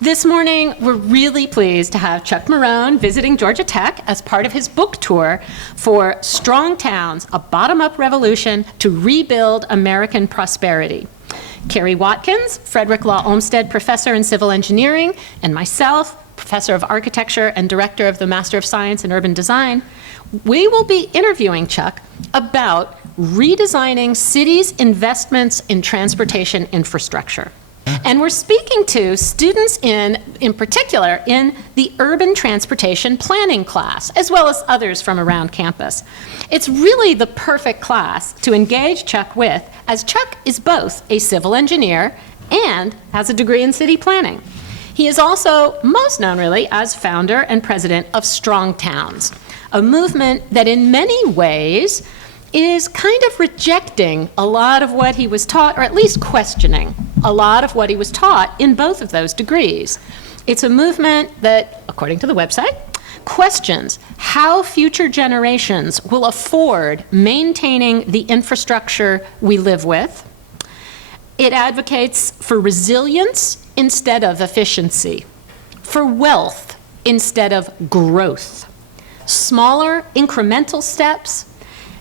This morning, we're really pleased to have Chuck Marohn visiting Georgia Tech as part of his book tour for Strong Towns, a Bottom-Up Revolution to Rebuild American Prosperity. Carrie Watkins, Frederick Law Olmsted Professor in Civil Engineering, and myself, Professor of Architecture and Director of the Master of Science in Urban Design, we will be interviewing Chuck about redesigning cities' investments in transportation infrastructure. And we're speaking to students in particular, in the urban transportation planning class, as well as others from around campus. It's really the perfect class to engage Chuck with, as Chuck is both a civil engineer and has a degree in city planning. He is also most known really as founder and president of Strong Towns, a movement that in many ways is kind of rejecting a lot of what he was taught, or at least questioning a lot of what he was taught in both of those degrees. It's a movement that, according to the website, questions how future generations will afford maintaining the infrastructure we live with. It advocates for resilience instead of efficiency, for wealth instead of growth, smaller incremental steps,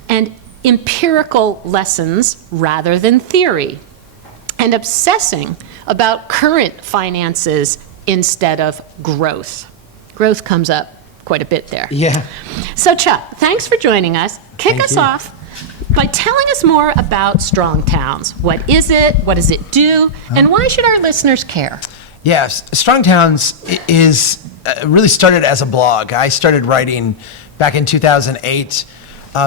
and empirical lessons rather than theory, and obsessing about current finances instead of growth. Growth comes up quite a bit there. Yeah. So Chuck, thanks for joining us. Kick us off by telling us more about Strong Towns. What is it? What does it do? And why should our listeners care? Yes, Strong Towns is really started as a blog. I started writing back in 2008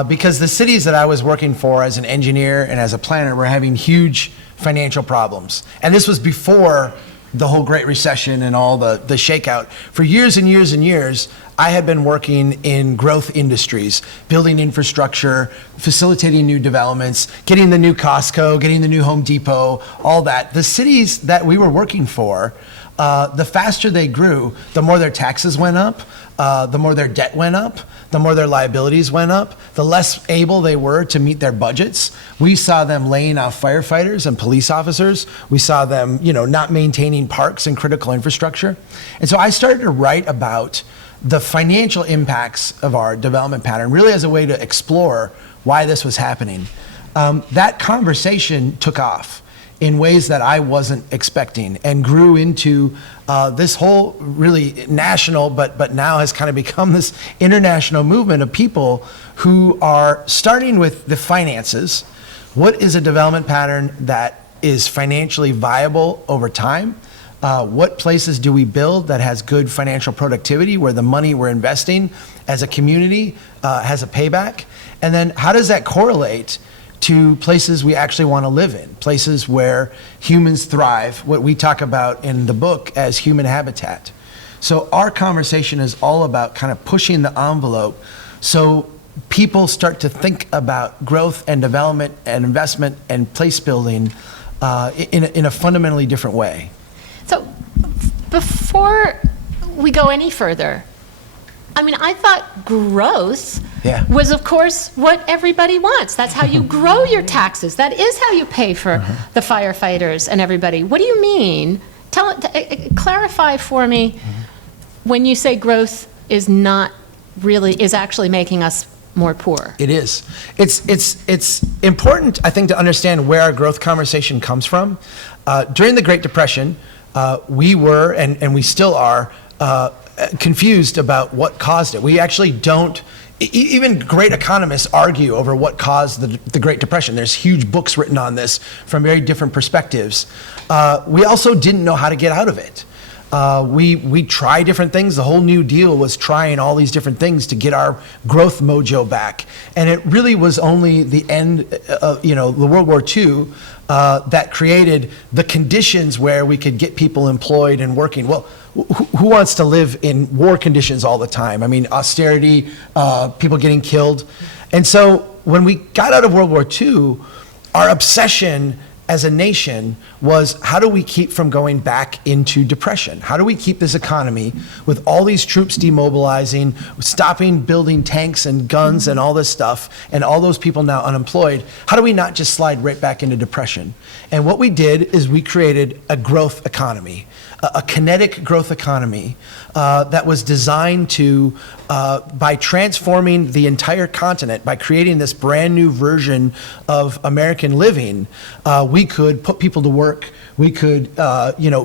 because the cities that I was working for as an engineer and as a planner were having huge financial problems. And this was before the whole Great Recession and all the shakeout. For years and years and years, I had been working in growth industries, building infrastructure, facilitating new developments, getting the new Costco, getting the new Home Depot, all that. The cities that we were working for, the faster they grew, the more their taxes went up, the more their debt went up, the more their liabilities went up, the less able they were to meet their budgets. We saw them laying off firefighters and police officers. We saw them, not maintaining parks and critical infrastructure. And so I started to write about the financial impacts of our development pattern, really as a way to explore why this was happening. That conversation took off in ways that I wasn't expecting and grew into this whole really national, but now has kind of become this international movement of people who are starting with the finances. What is a development pattern that is financially viable over time? What places do we build that has good financial productivity, where the money we're investing as a community has a payback? And then how does that correlate to places we actually want to live in, places where humans thrive, what we talk about in the book as human habitat. So our conversation is all about kind of pushing the envelope so people start to think about growth and development and investment and place building in a fundamentally different way. So before we go any further, I thought growth was, of course, what everybody wants. That's how you grow your taxes. That is how you pay for the firefighters and everybody. What do you mean? Clarify for me when you say growth is actually making us more poor. It is. It's important, I think, to understand where our growth conversation comes from. During the Great Depression, we were, and we still are, confused about what caused it. We actually don't, even great economists argue over what caused the Great Depression. There's huge books written on this from very different perspectives. We also didn't know how to get out of it. We try different things. The whole New Deal was trying all these different things to get our growth mojo back. And it really was only the end of, the World War II that created the conditions where we could get people employed and working. Well, who wants to live in war conditions all the time? Austerity, people getting killed. And so when we got out of World War II, our obsession as a nation was, how do we keep from going back into depression? How do we keep this economy with all these troops demobilizing, stopping building tanks and guns and all this stuff, and all those people now unemployed? How do we not just slide right back into depression? And what we did is we created a growth economy, a kinetic growth economy that was designed to, by transforming the entire continent, by creating this brand new version of American living, we could put people to work. We could,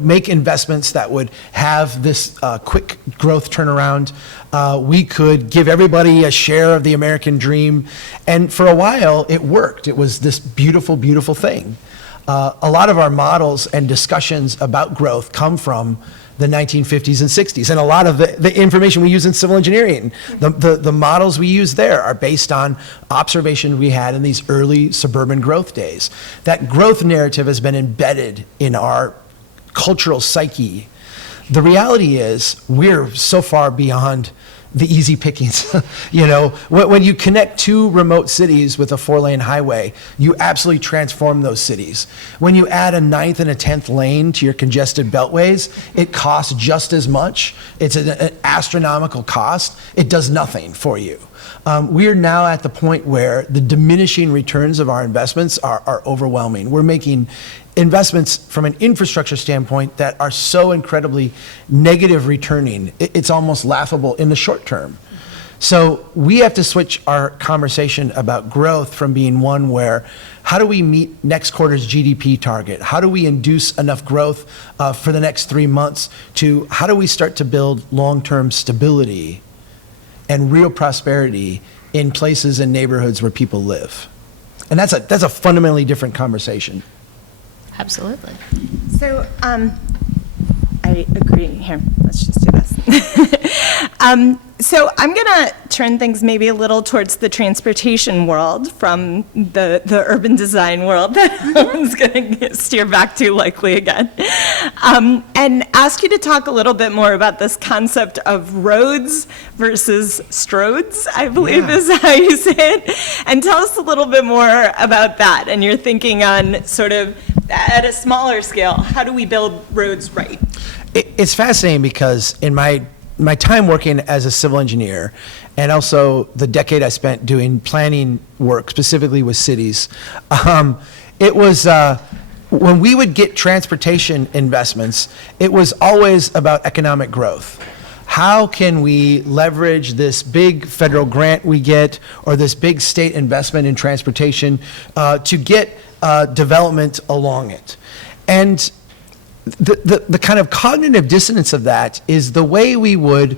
make investments that would have this quick growth turnaround. We could give everybody a share of the American dream. And for a while, it worked. It was this beautiful, beautiful thing. A lot of our models and discussions about growth come from the 1950s and 60s. And a lot of the information we use in civil engineering, the models we use there are based on observation we had in these early suburban growth days. That growth narrative has been embedded in our cultural psyche. The reality is we're so far beyond the easy pickings. When you connect two remote cities with a 4-lane highway, you absolutely transform those cities. When you add a 9th and a 10th lane to your congested beltways, it costs just as much. It's an astronomical cost. It does nothing for you. We are now at the point where the diminishing returns of our investments are overwhelming. We're making investments from an infrastructure standpoint that are so incredibly negative returning, it's almost laughable in the short term. So we have to switch our conversation about growth from being one where, how do we meet next quarter's GDP target? How do we induce enough growth for the next 3 months, to how do we start to build long-term stability and real prosperity in places and neighborhoods where people live? And that's a fundamentally different conversation. Absolutely. So I agree. Here, let's just do this. So I'm going to turn things maybe a little towards the transportation world from the urban design world that I was going to steer back to likely again, and ask you to talk a little bit more about this concept of roads versus stroads, I believe is how you say it, and tell us a little bit more about that and your thinking on sort of at a smaller scale, how do we build roads right? It's fascinating because in my time working as a civil engineer, and also the decade I spent doing planning work, specifically with cities, it was, when we would get transportation investments, it was always about economic growth. How can we leverage this big federal grant we get, or this big state investment in transportation, to get development along it? And the kind of cognitive dissonance of that is the way we would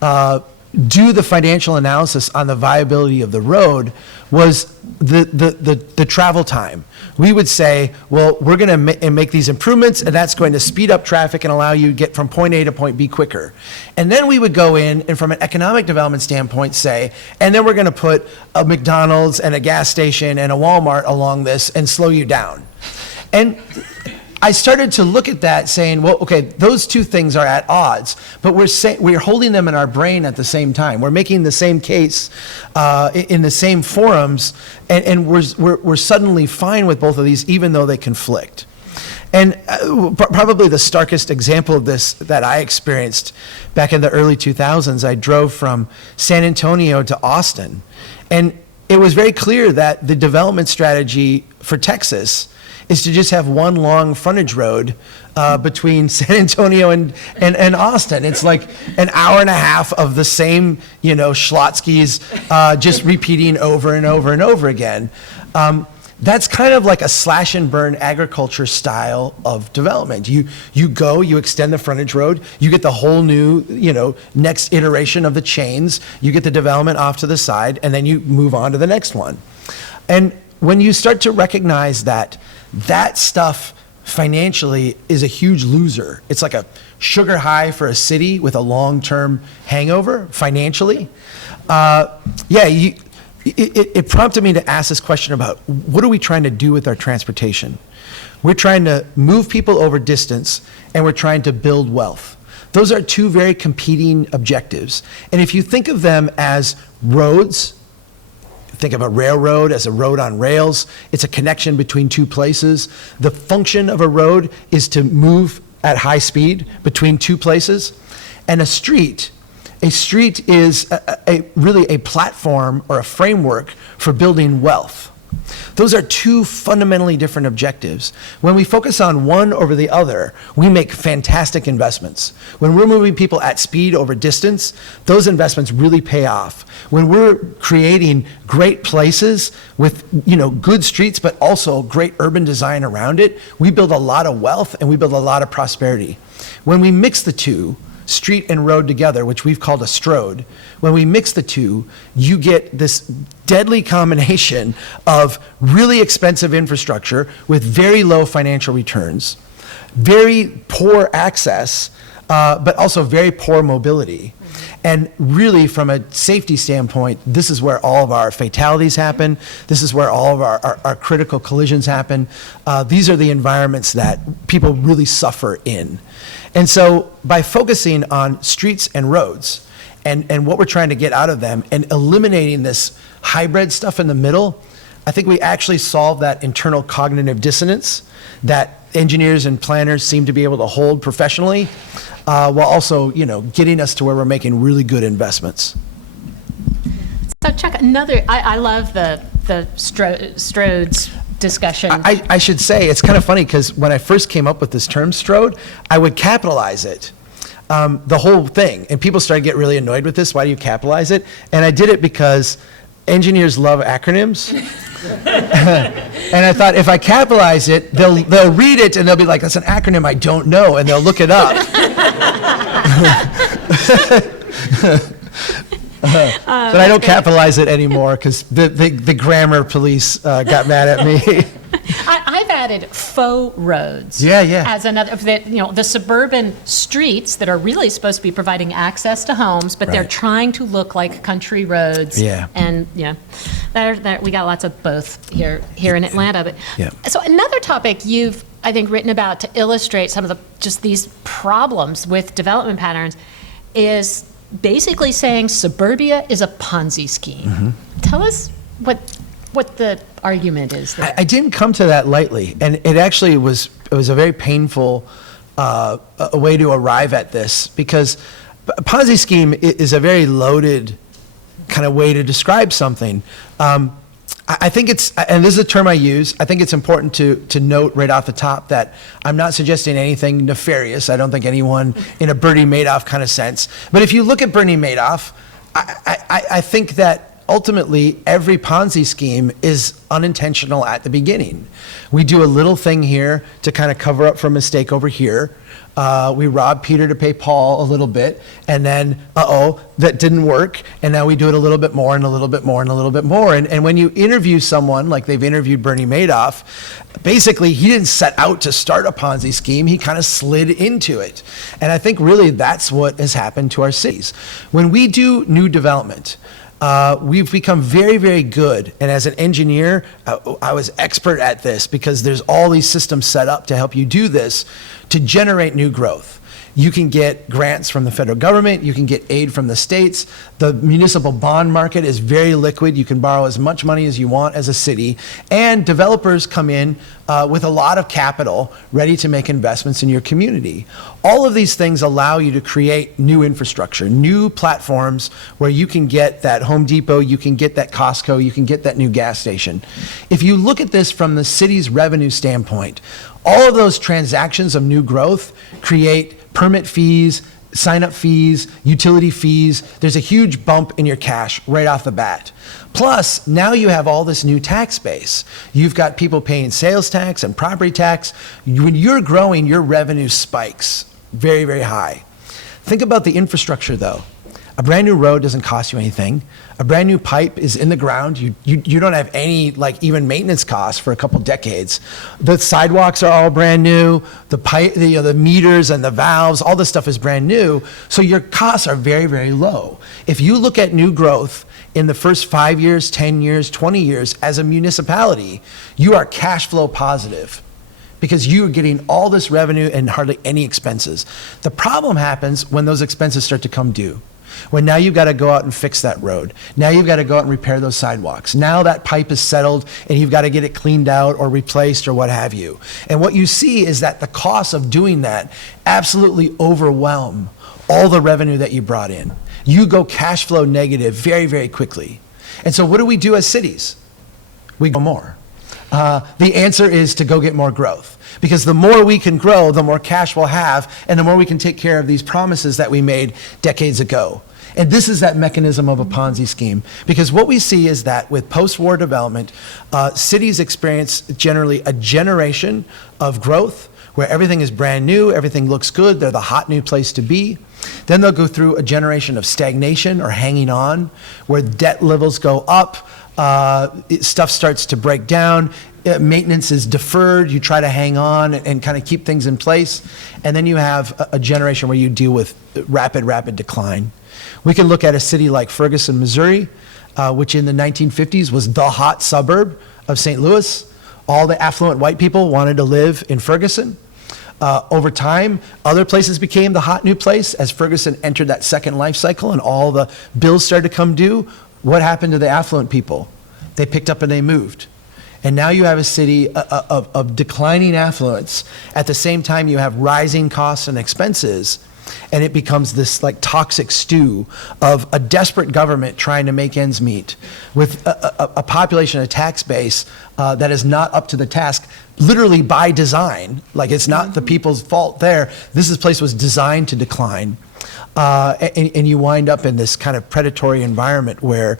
do the financial analysis on the viability of the road was the travel time. We would say, well, we're going to make these improvements, and that's going to speed up traffic and allow you to get from point A to point B quicker. And then we would go in and from an economic development standpoint say, and then we're going to put a McDonald's and a gas station and a Walmart along this and slow you down. And I started to look at that saying, well, okay, those two things are at odds, but we're holding them in our brain at the same time. We're making the same case in the same forums, and we're suddenly fine with both of these, even though they conflict. And probably the starkest example of this that I experienced back in the early 2000s, I drove from San Antonio to Austin, and it was very clear that the development strategy for Texas is to just have one long frontage road between San Antonio and Austin. It's like an hour and a half of the same, Schlotzsky's just repeating over and over and over again. That's kind of like a slash and burn agriculture style of development. You extend the frontage road, you get the whole new, next iteration of the chains, you get the development off to the side, and then you move on to the next one. And when you start to recognize that stuff financially is a huge loser. It's like a sugar high for a city with a long-term hangover financially. It prompted me to ask this question about what are we trying to do with our transportation? We're trying to move people over distance, and we're trying to build wealth. Those are two very competing objectives. And if you think of them as roads, Think of a railroad as a road on rails. It's a connection between two places. The function of a road is to move at high speed between two places. And a street is really a platform or a framework for building wealth. Those are two fundamentally different objectives. When we focus on one over the other, we make fantastic investments. When we're moving people at speed over distance, those investments really pay off. When we're creating great places with, good streets, but also great urban design around it, we build a lot of wealth and we build a lot of prosperity. When we mix the two, street and road together, which we've called a strode, when we mix the two, you get this deadly combination of really expensive infrastructure with very low financial returns, very poor access, but also very poor mobility. And really, from a safety standpoint, this is where all of our fatalities happen. This is where all of our critical collisions happen. These are the environments that people really suffer in. And so by focusing on streets and roads and what we're trying to get out of them and eliminating this hybrid stuff in the middle, I think we actually solve that internal cognitive dissonance that engineers and planners seem to be able to hold professionally, while also, getting us to where we're making really good investments. So Chuck, I love the Strode's discussion. I should say, it's kind of funny because when I first came up with this term strode, I would capitalize it, the whole thing. And people started to get really annoyed with this. Why do you capitalize it? And I did it because engineers love acronyms. And I thought, if I capitalize it, they'll read it and they'll be like, that's an acronym I don't know, and they'll look it up. But I don't capitalize it anymore because the grammar police got mad at me. I've added faux roads. Yeah. As another, the suburban streets that are really supposed to be providing access to homes, but they're Right. trying to look like country roads. Yeah. And we got lots of both here in Atlanta. But Yeah. so another topic you've, I think, written about to illustrate some of just these problems with development patterns is basically saying suburbia is a Ponzi scheme. Mm-hmm. Tell us what the argument is there. I didn't come to that lightly, and it actually was a very painful a way to arrive at this, because a Ponzi scheme is a very loaded kind of way to describe something. I think it's, and this is a term I use, I think it's important to note right off the top that I'm not suggesting anything nefarious. I don't think anyone in a Bernie Madoff kind of sense. But if you look at Bernie Madoff, I think that ultimately every Ponzi scheme is unintentional at the beginning. We do a little thing here to kind of cover up for a mistake over here. We rob Peter to pay Paul a little bit, and then, that didn't work, and now we do it a little bit more and a little bit more and a little bit more. And when you interview someone like they've interviewed Bernie Madoff, basically he didn't set out to start a Ponzi scheme, he kind of slid into it. And I think really that's what has happened to our cities. When we do new development, we've become very, very good. And as an engineer, I was expert at this because there's all these systems set up to help you do this, to generate new growth. You can get grants from the federal government, you can get aid from the states. The municipal bond market is very liquid. You can borrow as much money as you want as a city. And developers come in with a lot of capital ready to make investments in your community. All of these things allow you to create new infrastructure, new platforms where you can get that Home Depot, you can get that Costco, you can get that new gas station. If you look at this from the city's revenue standpoint, all of those transactions of new growth create permit fees, sign-up fees, utility fees. There's a huge bump in your cash right off the bat. Plus, now you have all this new tax base. You've got people paying sales tax and property tax. When you're growing, your revenue spikes very, very high. Think about the infrastructure, though. A brand new road doesn't cost you anything. A brand new pipe is in the ground. You don't have any even maintenance costs for a couple decades. The sidewalks are all brand new. The pipe, the meters and the valves, all this stuff is brand new. So your costs are very, very low. If you look at new growth in the first 5 years, 10 years, 20 years as a municipality, you are cash flow positive, because you are getting all this revenue and hardly any expenses. The problem happens when those expenses start to come due. when now you've got to go out and fix that road. Now you've got to go out and repair those sidewalks. Now that pipe is settled and you've got to get it cleaned out or replaced or what have you. And what you see is that the costs of doing that absolutely overwhelm all the revenue that you brought in. You go cash flow negative very, very quickly. And so what do we do as cities? We go more. The answer is to go get more growth. Because the more we can grow, the more cash we'll have, and the more we can take care of these promises that we made decades ago. And this is that mechanism of a Ponzi scheme. Because what we see is that with post-war development, cities experience generally a generation of growth where everything is brand new, everything looks good, they're the hot new place to be. Then they'll go through a generation of stagnation or hanging on, where debt levels go up, stuff starts to break down, maintenance is deferred, you try to hang on and kind of keep things in place. And then you have a generation where you deal with rapid decline. We can look at a city like Ferguson, Missouri, which in the 1950s was the hot suburb of St. Louis. All the affluent white people wanted to live in Ferguson. Over time, other places became the hot new place as Ferguson entered that second life cycle and all the bills started to come due. What happened to the affluent people? They picked up and they moved. And now you have a city of declining affluence. At the same time, you have rising costs and expenses. And it becomes this like toxic stew of a desperate government trying to make ends meet with a population, a tax base that is not up to the task, literally by design. Like it's not the people's fault there. This place was designed to decline. And you wind up in this kind of predatory environment where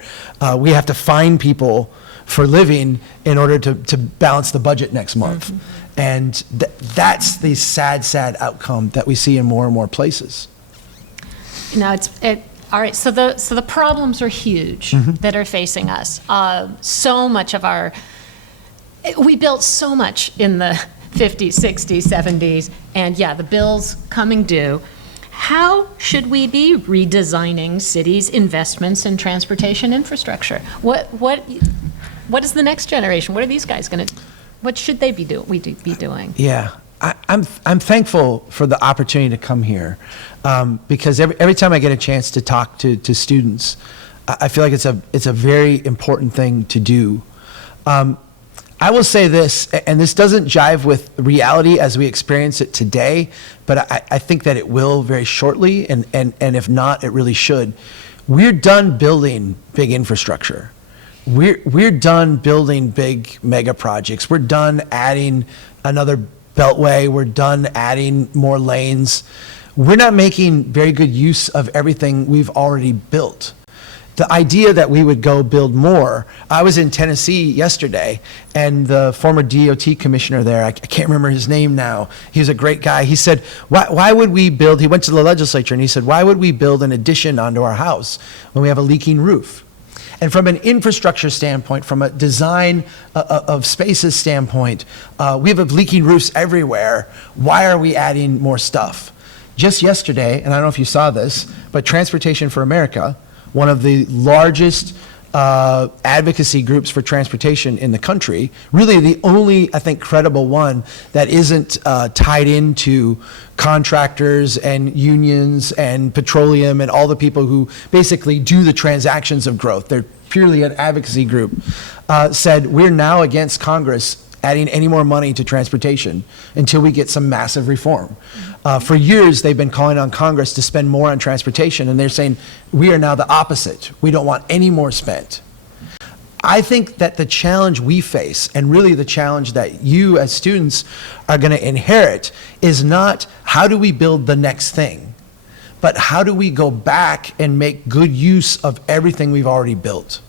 we have to fine people for living in order to balance the budget next month. And that's the sad outcome that we see in more and more places. Now, all right, so the problems are huge that are facing us. So much of we built so much in the 50s, 60s, 70s, and yeah, the bills coming due. How should we be redesigning cities' investments in transportation infrastructure? What is the next generation? What are these guys going to? What should they be doing? Yeah, I'm thankful for the opportunity to come here because every time I get a chance to talk to students, I feel like it's a very important thing to do. I will say this, and this doesn't jive with reality as we experience it today, but I think that it will very shortly, and if not, it really should. We're done building big infrastructure. We're done building big mega projects. We're done adding another beltway. We're done adding more lanes. We're not making very good use of everything we've already built. The idea that we would go build more, I was in Tennessee yesterday, and the former DOT commissioner there, I can't remember his name now, he was a great guy. He said, why would we build, he went to the legislature and he said, why would we build an addition onto our house when we have a leaking roof? And from an infrastructure standpoint, from a design of spaces standpoint, we have leaking roofs everywhere. Why are we adding more stuff? Just yesterday, and I don't know if you saw this, but Transportation for America, one of the largest advocacy groups for transportation in the country, really the only, I think, credible one that isn't tied into contractors and unions and petroleum and all the people who basically do the transactions of growth. They're purely an advocacy group, said we're now against Congress adding any more money to transportation until we get some massive reform. For years, they've been calling on Congress to spend more on transportation, and they're saying we are now the opposite. We don't want any more spent. I think that the challenge we face, and really the challenge that you as students are going to inherit, is not how do we build the next thing, but how do we go back and make good use of everything we've already built.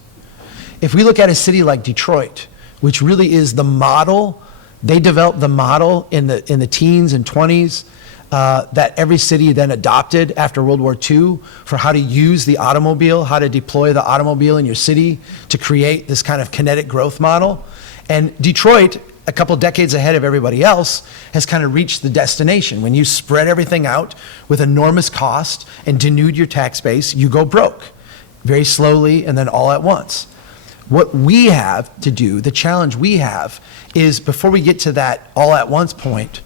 If we look at a city like Detroit, which really is the model, they developed the model in the teens and 20s that every city then adopted after World War II for how to use the automobile, how to deploy the automobile in your city to create this kind of kinetic growth model. And Detroit, a couple decades ahead of everybody else, has kind of reached the destination. When you spread everything out with enormous cost and denude your tax base, you go broke very slowly and then all at once. What we have to do, the challenge we have, is before we get to that all at once point,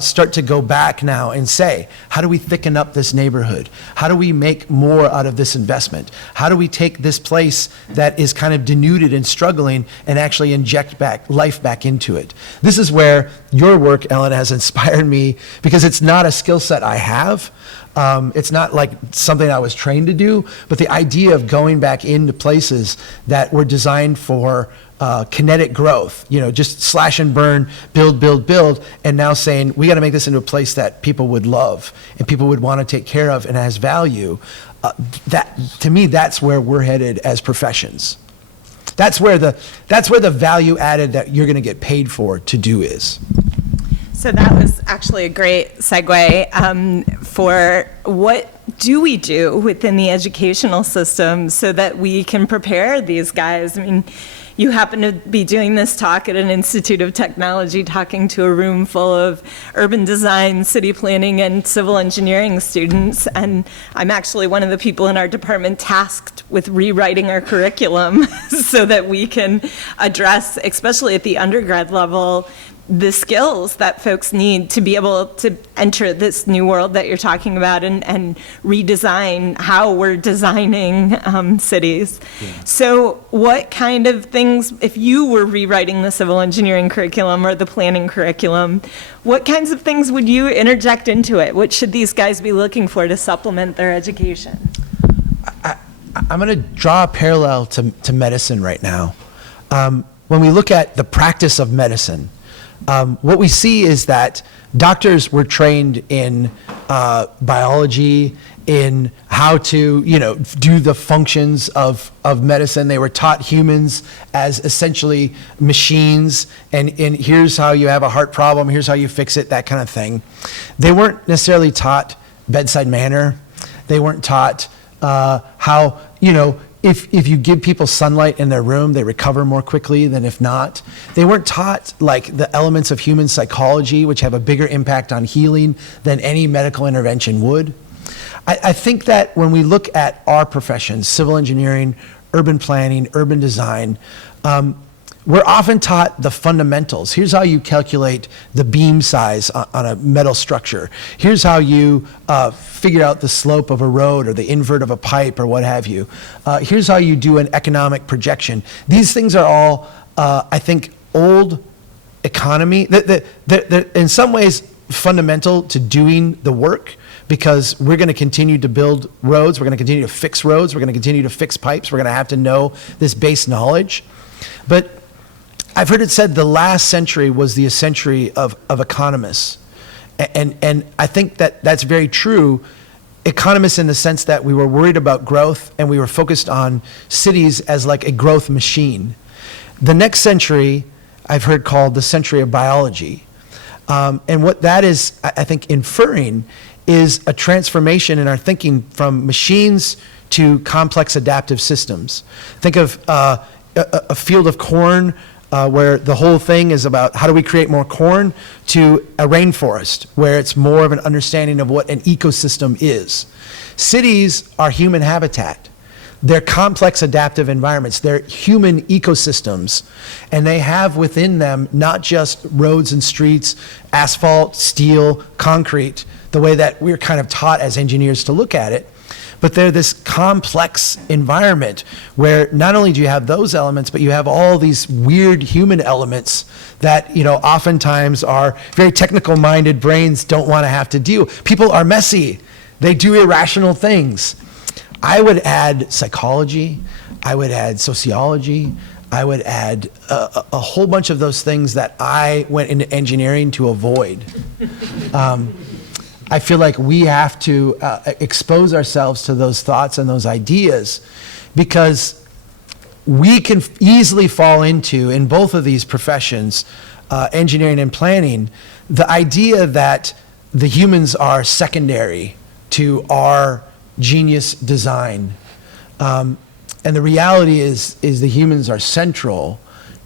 start to go back now and say, how do we thicken up this neighborhood? How do we make more out of this investment? How do we take this place that is kind of denuded and struggling and actually inject life back into it? This is where your work, Ellen, has inspired me, because it's not a skill set I have. It's not like something I was trained to do, but the idea of going back into places that were designed for kinetic growth, just slash and burn, build, and now saying, we got to make this into a place that people would love and people would want to take care of and has value. To me, that's where we're headed as professions. That's where the value added that you're going to get paid for to do is. So that was actually a great segue for what do we do within the educational system so that we can prepare these guys? I mean, you happen to be doing this talk at an Institute of Technology, talking to a room full of urban design, city planning, and civil engineering students, and I'm actually one of the people in our department tasked with rewriting our curriculum so that we can address, especially at the undergrad level, the skills that folks need to be able to enter this new world that you're talking about and redesign how we're designing cities. Yeah. So what kind of things, if you were rewriting the civil engineering curriculum or the planning curriculum, what kinds of things would you interject into it? What should these guys be looking for to supplement their education? I'm going to draw a parallel to medicine right now. When we look at the practice of medicine, what we see is that doctors were trained in biology, in how to, do the functions of medicine. They were taught humans as essentially machines, and here's how you have a heart problem, here's how you fix it, that kind of thing. They weren't necessarily taught bedside manner. They weren't taught how, if you give people sunlight in their room, they recover more quickly than if not. They weren't taught like the elements of human psychology, which have a bigger impact on healing than any medical intervention would. I think that when we look at our professions, civil engineering, urban planning, urban design, we're often taught the fundamentals. Here's how you calculate the beam size on a metal structure. Here's how you figure out the slope of a road or the invert of a pipe or what have you. Here's how you do an economic projection. These things are all, I think, old economy. They're in some ways fundamental to doing the work, because we're going to continue to build roads. We're going to continue to fix roads. We're going to continue to fix pipes. We're going to have to know this base knowledge. But I've heard it said the last century was the century of economists. And I think that that's very true. Economists in the sense that we were worried about growth and we were focused on cities as like a growth machine. The next century, I've heard called the century of biology. And what that is, I think, inferring is a transformation in our thinking from machines to complex adaptive systems. Think of a field of corn where the whole thing is about how do we create more corn, to a rainforest where it's more of an understanding of what an ecosystem is. Cities are human habitat. They're complex adaptive environments. They're human ecosystems, and they have within them not just roads and streets, asphalt, steel, concrete, the way that we're kind of taught as engineers to look at it, but they're this complex environment where not only do you have those elements, but you have all these weird human elements that, oftentimes our very technical-minded brains don't want to have to deal. People are messy. They do irrational things. I would add psychology. I would add sociology. I would add a whole bunch of those things that I went into engineering to avoid. I feel like we have to expose ourselves to those thoughts and those ideas, because we can easily fall into, in both of these professions, engineering and planning, the idea that the humans are secondary to our genius design. And the reality is the humans are central,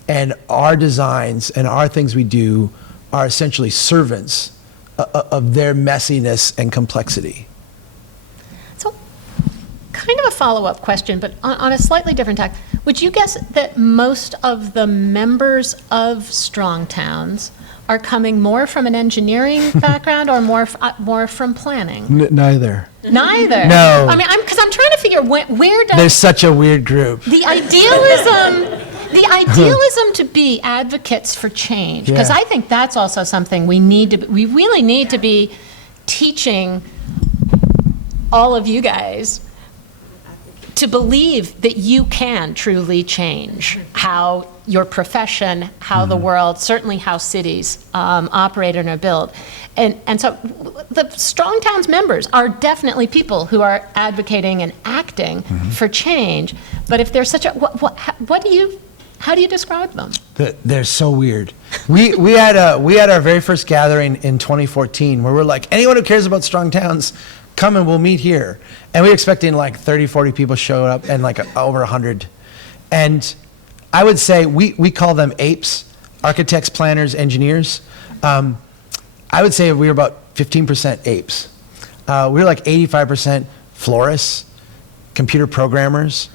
and our designs and our things we do are essentially servants of their messiness and complexity. So, kind of a follow-up question, but on a slightly different tack. Would you guess that most of the members of strong towns are coming more from an engineering background or more from planning? Neither. Neither. No. I mean, because I'm trying to figure where does There's such a weird group. the idealism to be advocates for change, because Yeah. I think that's also something we really need to be teaching all of you guys to believe that you can truly change how your profession, how the world, certainly how cities operate and are built. And so the Strong Towns members are definitely people who are advocating and acting for change. But if there's such a, how do you describe them? They're so weird. We had our very first gathering in 2014 where we're like, anyone who cares about Strong Towns, come and we'll meet here. And we were expecting like 30, 40 people showed up and like over 100. And I would say we call them apes, architects, planners, engineers. I would say we were about 15% apes. We were like 85% florists, computer programmers.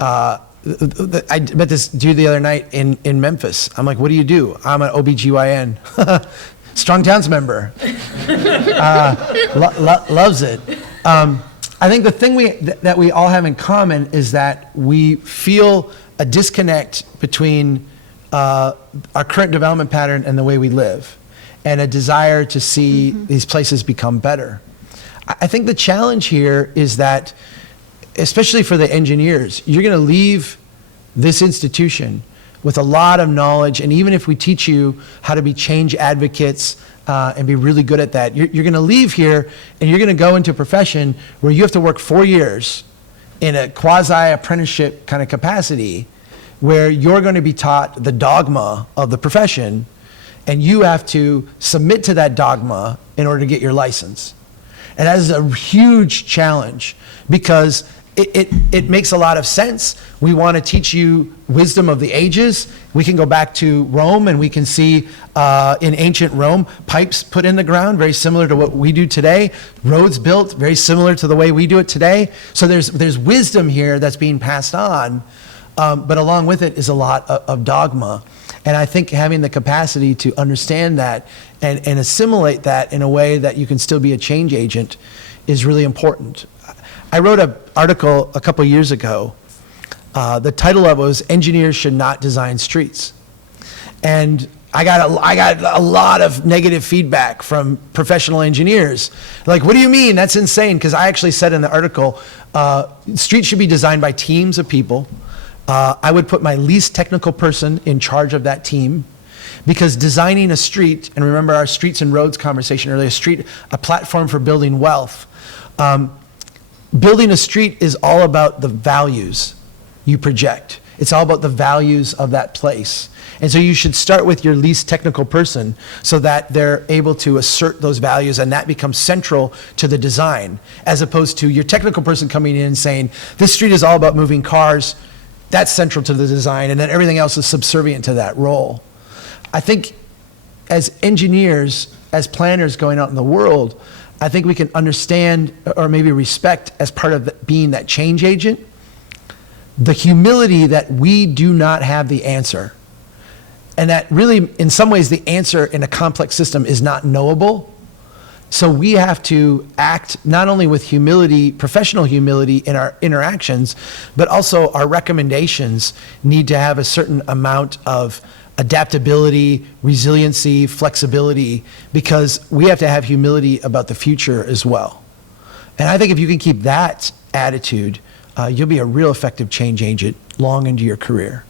I met this dude the other night in Memphis. I'm like, what do you do? I'm an OBGYN. Strong Towns member. Loves it. I think the thing that we all have in common is that we feel a disconnect between our current development pattern and the way we live, and a desire to see these places become better. I think the challenge here is that, especially for the engineers, you're going to leave this institution with a lot of knowledge, and even if we teach you how to be change advocates and be really good at that, you're going to leave here and you're going to go into a profession where you have to work 4 years in a quasi-apprenticeship kind of capacity, where you're going to be taught the dogma of the profession, and you have to submit to that dogma in order to get your license. And that is a huge challenge, because it makes a lot of sense. We want to teach you wisdom of the ages. We can go back to Rome and we can see in ancient Rome, pipes put in the ground, very similar to what we do today. Roads built, very similar to the way we do it today. So there's wisdom here that's being passed on, but along with it is a lot of dogma. And I think having the capacity to understand that and assimilate that in a way that you can still be a change agent is really important. I wrote an article a couple years ago. The title of it was "Engineers Should Not Design Streets." And I got a lot of negative feedback from professional engineers. Like, what do you mean? That's insane. Because I actually said in the article, streets should be designed by teams of people. I would put my least technical person in charge of that team, because designing a street, and remember our streets and roads conversation earlier, a platform for building wealth. Building a street is all about the values you project. It's all about the values of that place. And so you should start with your least technical person so that they're able to assert those values, and that becomes central to the design, as opposed to your technical person coming in and saying, this street is all about moving cars. That's central to the design, and then everything else is subservient to that role. I think as engineers, as planners going out in the world, I think we can understand, or maybe respect, as part of being that change agent, the humility that we do not have the answer. And that really, in some ways, the answer in a complex system is not knowable. So we have to act not only with humility, professional humility in our interactions, but also our recommendations need to have a certain amount of adaptability, resiliency, flexibility, because we have to have humility about the future as well. And I think if you can keep that attitude, you'll be a real effective change agent long into your career.